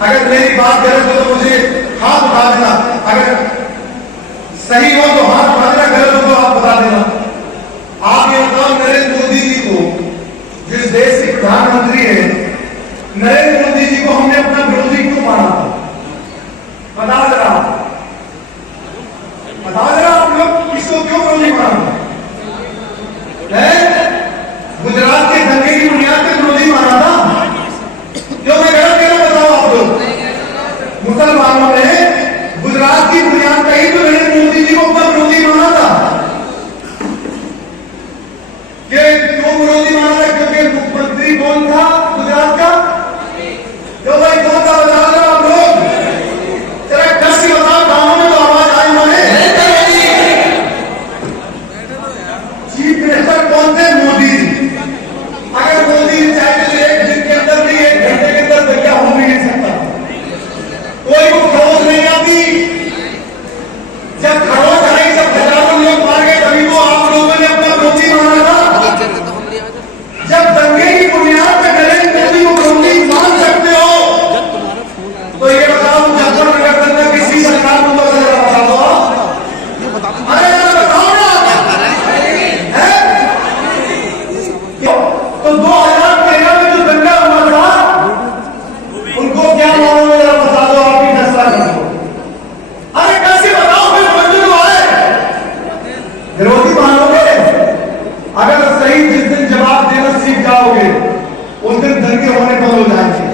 अगर मेरी बात गलत हो तो मुझे हाथ उठा देना, अगर सही हो तो हाथ उठा देना, गलत हो तो आप बता देना। आप ये बताओ, नरेंद्र मोदी जी को, जिस देश के प्रधानमंत्री है, नरेंद्र मोदी जी को हमने अपना विरोधी क्यों माना था? बता जरा आप लोग इसको क्यों विरोधी माना है? गुजरात के दंगे की बुनियाद पर विरोधी माना था। क्यों मैं गलत कह रहा बताओ आप लोग? मुसलमानों ने गुजरात की बुनियाद पर ही तो नरेंद्र मोदी जी को अपना विरोधी माना था। क्यों विरोधी माना था? क्योंकि मुख्यमंत्री कौन था गुजरात का? क्यों भाई कौन था? बता दो आप लोग, जरा कस से बताओ, गांवों में तो आवाज आई माने। चीफ मिनिस्टर कौन थे? मोदी। अगर मोदी चाहे तो एक दिन के अंदर भी, एक घंटे के अंदर दंगा हो भी नहीं सकता। कोई को खरोच नहीं आती। जब खरोच आई, जब हजारों लोग मार गए, तभी तो आप लोगों ने अपना विरोधी माना था। जब दंगे की बुनियाद पर नरेंद्र मोदी को विरोधी मान सकते हो, तो ये बताओ, मुजफ्फरनगर दंगा किसी सरकार को बता दो। अरे बताओ ना, तो 2013 में जो दंगा हुआ था, उनको क्या मानोगे? जरा बता दो, आप ही फैसला कर दो। अरे कैसे बताओ, फिर मंजूर आए विरोधी मानोगे? अगर सही जिस दिन जवाब देना सीख जाओगे, उस दिन दंगे होने बंद हो जाएंगे।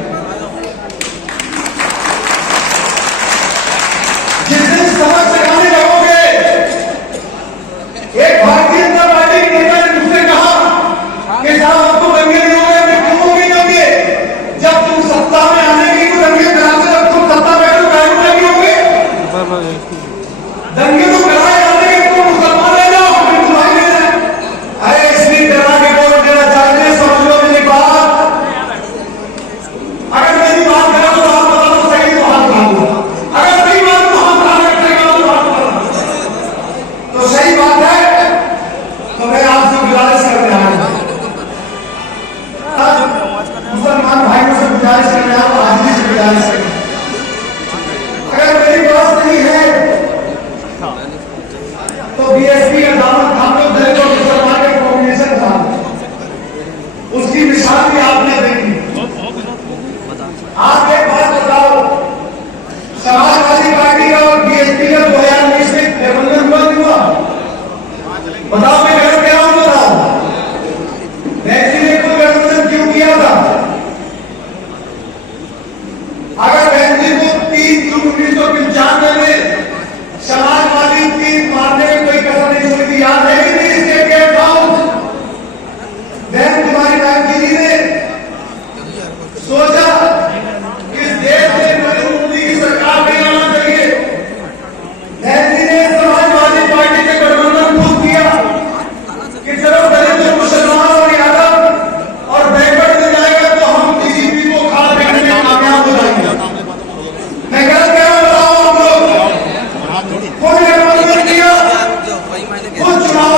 जिस दिन समझ सिखाने लगोगे, एक भारतीय जनता पार्टी के नेता ने मुझसे कहा कि साहब आपको दंगे नहीं हो गए, क्यों हो गए दंगे? जब तुम सत्ता में आने की तो दंगे कराते, जब तुम सत्ता में तो कायम नहीं होगे। दंगे तो कराए जाने के, तुम मुसलमान ले जाओ, फिर तुम्हारी ले जाए। अरे इसलिए डरा के वोट देना चाहिए, समझ लो मेरी बात। अगर मेरी बात करो तो आप बता दो सही, तो हाथ उठा दो। अगर सही बात तो हाथ उठा तो हाथ उठा। तो सही बात है, तो मैं आपसे गुजारिश करने आया हूं, मुसलमान भाइयों से गुजारिश करने आया हूं, आज भी गुजारिश करने। अगर मेरी बात नहीं है तो बीएसपी का दामन थाम लो, दलित और मुसलमान का कॉम्बिनेशन थाम लो। उसकी मिसाल भी आपने देखी। आप एक बात बताओ, समाजवादी पार्टी का और बीएसपी का 2019 में गठबंधन हुआ नहीं हुआ? बताओ, मैं गलत कह रहा हूं? बताओ, वैसे ने कोई गठबंधन क्यों किया था? अगर बहन को 3 जून 1995 में समाजवादी तीर मारने में कोई कसर नहीं छोड़ी थी, याद है कि नहीं? स्टेट गेट हाउस बहन तुम्हारी बहन जी ने सोचा इस देश में नरेंद्र मोदी की सरकार नहीं आना चाहिए। बहन जी ने समाजवादी पार्टी के गठबंधन को किया कि चलो दलित और मुसलमान और यादव और बैकवर्ड में जाएगा तो हम बीजेपी को खा फेंकने में कामयाब हो जाएंगे। मैं गलत कह रहा हूं? बताओ आप लोग। कुछ चुनाव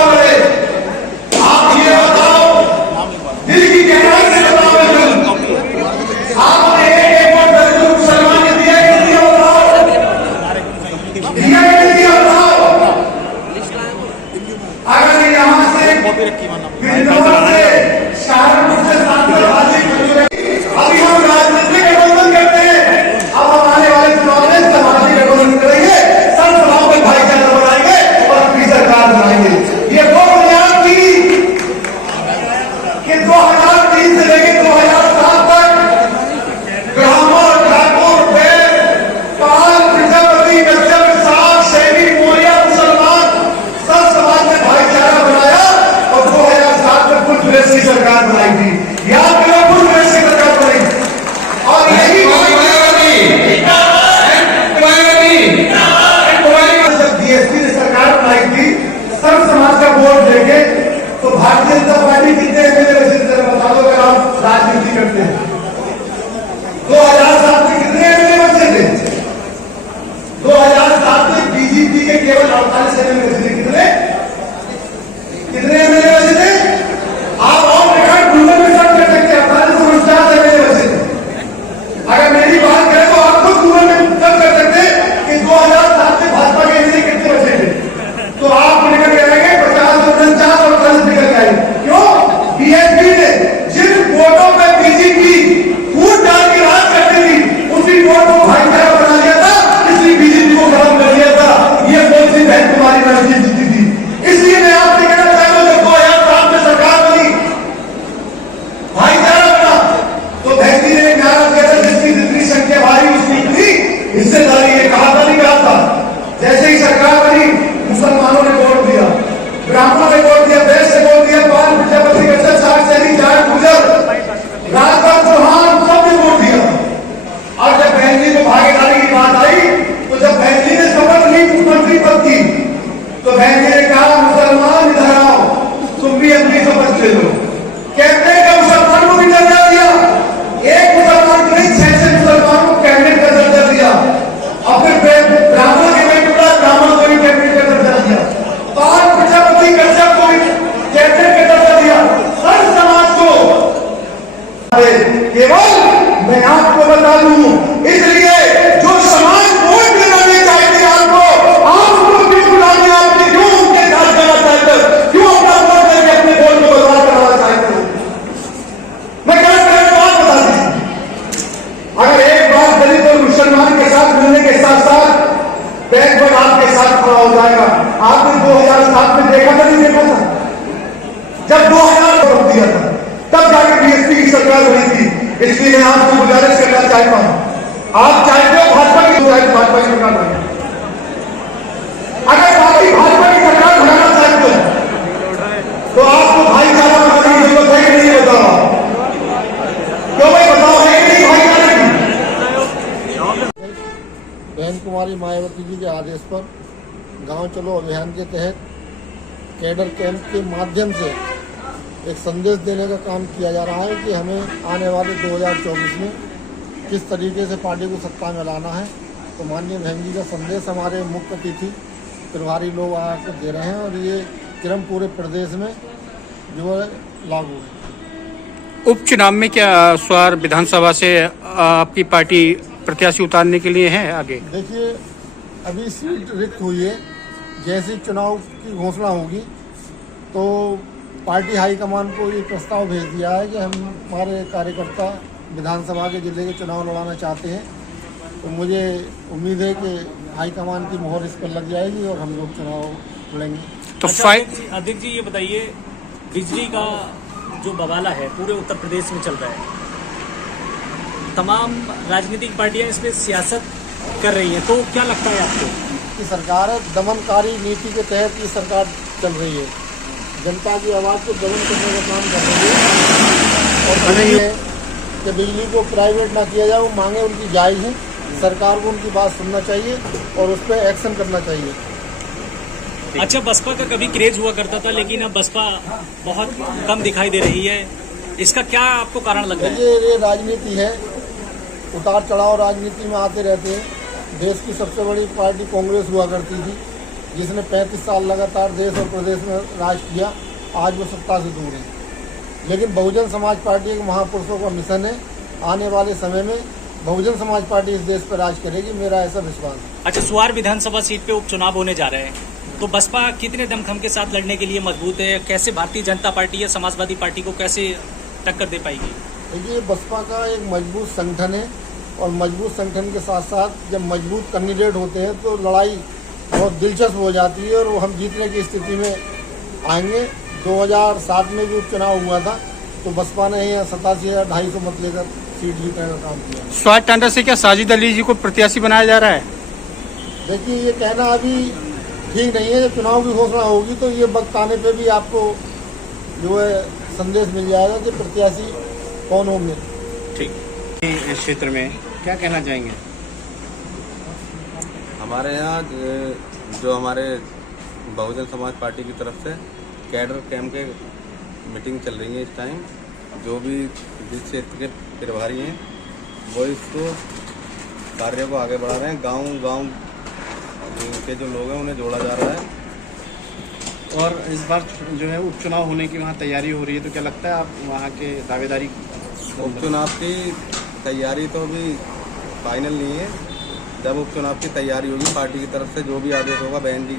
शायद भाजपा की सरकार बने। अगर पार्टी भाजपा की सरकार बनाना चाहते हैं तो आपको भाईचारा बनाने की जरूरत है कि नहीं, बताओ क्यों भाई, बताओ है कि नहीं भाईचारा की? बहन कुमारी मायावती जी के आदेश पर गांव चलो अभियान के तहत कैडर कैंप के माध्यम से एक संदेश देने का काम किया जा रहा है कि हमें आने वाले 2024 में किस तरीके से पार्टी को सत्ता में लाना है। तो माननीय बहन जी का संदेश हमारे मुख्य अतिथि प्रभारी लोग आकर दे रहे हैं और ये क्रम पूरे प्रदेश में जो है लागू है। उपचुनाव में क्या स्वार विधानसभा से आपकी पार्टी प्रत्याशी उतारने के लिए है आगे? देखिए, अभी सीट रिक्त हुई है, जैसे चुनाव की घोषणा होगी तो पार्टी हाईकमान को ये प्रस्ताव भेज दिया है कि हम हमारे कार्यकर्ता विधानसभा के जिले के चुनाव लड़ाना चाहते हैं। तो मुझे उम्मीद है कि हाईकमान की मोहर इस पर लग जाएगी और हम लोग चुनाव लड़ेंगे। तो अध्यक्ष जी, ये बताइए, बिजली का जो बवाला है पूरे उत्तर प्रदेश में चल रहा है, तमाम राजनीतिक पार्टियां इसमें सियासत कर रही हैं, तो क्या लगता है आपको? की सरकार है, दमनकारी नीति के तहत ये सरकार चल रही है, जनता की आवाज़ को दमन करने का काम कर रही है। और ये है कि बिजली को प्राइवेट ना किया जाए, वो मांगे उनकी जायज़ है, सरकार को उनकी बात सुनना चाहिए और उस पर एक्शन करना चाहिए। अच्छा, बसपा का कभी क्रेज हुआ करता था, लेकिन अब बसपा बहुत कम दिखाई दे रही है, इसका क्या आपको कारण लग रहा है? ये राजनीति है, उतार चढ़ाव राजनीति में आते रहते हैं। देश की सबसे बड़ी पार्टी कांग्रेस हुआ करती थी, जिसने 35 साल लगातार देश और प्रदेश में राज किया, आज वो सत्ता से दूर है। लेकिन बहुजन समाज पार्टी एक महापुरुषों का मिशन है, आने वाले समय में बहुजन समाज पार्टी इस देश पर राज करेगी, मेरा ऐसा विश्वास है। अच्छा, सुवार विधानसभा सीट पे उपचुनाव होने जा रहे हैं, तो बसपा कितने दमखम के साथ लड़ने के लिए मजबूत है? कैसे भारतीय जनता पार्टी या समाजवादी पार्टी को कैसे टक्कर दे पाएगी? देखिए, बसपा का एक मजबूत संगठन है और मजबूत संगठन के साथ साथ जब मजबूत कैंडिडेट होते हैं तो लड़ाई बहुत दिलचस्प हो जाती है और वो हम जीतने की स्थिति में आएंगे। 2007 में भी उपचुनाव हुआ था तो बसपा ने यहाँ 87,250 मत लेकर सीट जीतने का काम किया। स्वार टांडा से क्या साजिद अली जी को प्रत्याशी बनाया जा रहा है? देखिए, ये कहना अभी ठीक नहीं है। जब चुनाव की घोषणा होगी तो ये वक्त आने पे भी आपको जो है संदेश मिल जाएगा कि प्रत्याशी कौन होंगे। ठीक। इस क्षेत्र में क्या कहना चाहेंगे? हमारे यहाँ जो हमारे बहुजन समाज पार्टी की तरफ से कैडर कैंप के मीटिंग चल रही है इस टाइम, जो भी जिस क्षेत्र के प्रभारी हैं वो इसको कार्य को आगे बढ़ा रहे हैं। गांव के जो लोग हैं उन्हें जोड़ा जा रहा है। और इस बार जो है उपचुनाव होने की वहाँ तैयारी हो रही है, तो क्या लगता है आप वहाँ के दावेदारी? उपचुनाव की तैयारी तो अभी फाइनल नहीं है। जब उपचुनाव की तैयारी होगी पार्टी की तरफ से जो भी आदेश होगा बहन जी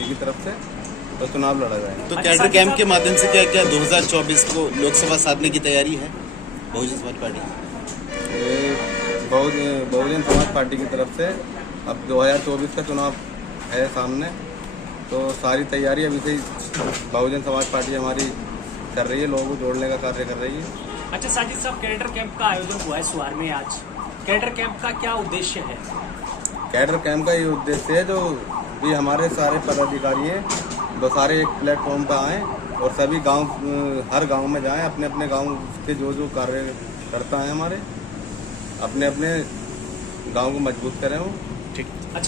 की तरफ से, तो चुनाव लड़ा जाएगा। तो कैडर कैंप के माध्यम से क्या क्या 2024 को लोकसभा साधने की तैयारी है बहुजन समाज पार्टी? बहुजन समाज पार्टी की तरफ से अब 2024 का चुनाव है सामने, तो सारी तैयारी अभी से ही बहुजन समाज पार्टी हमारी कर रही है, लोगों को जोड़ने का कार्य कर रही है। अच्छा साजिद साहब, कैडर कैंप का आयोजन हुआ है सुवार में आज, कैडर कैंप का क्या उद्देश्य है? कैडर कैंप का ये उद्देश्य है, जो भी हमारे सारे पदाधिकारी हैं वो सारे एक प्लेटफॉर्म पर आएँ और सभी गांव, हर गांव में जाएं, अपने अपने गांव के जो कार्यकर्ता हैं हमारे, अपने अपने गांव को मजबूत करें वो। ठीक। अच्छा।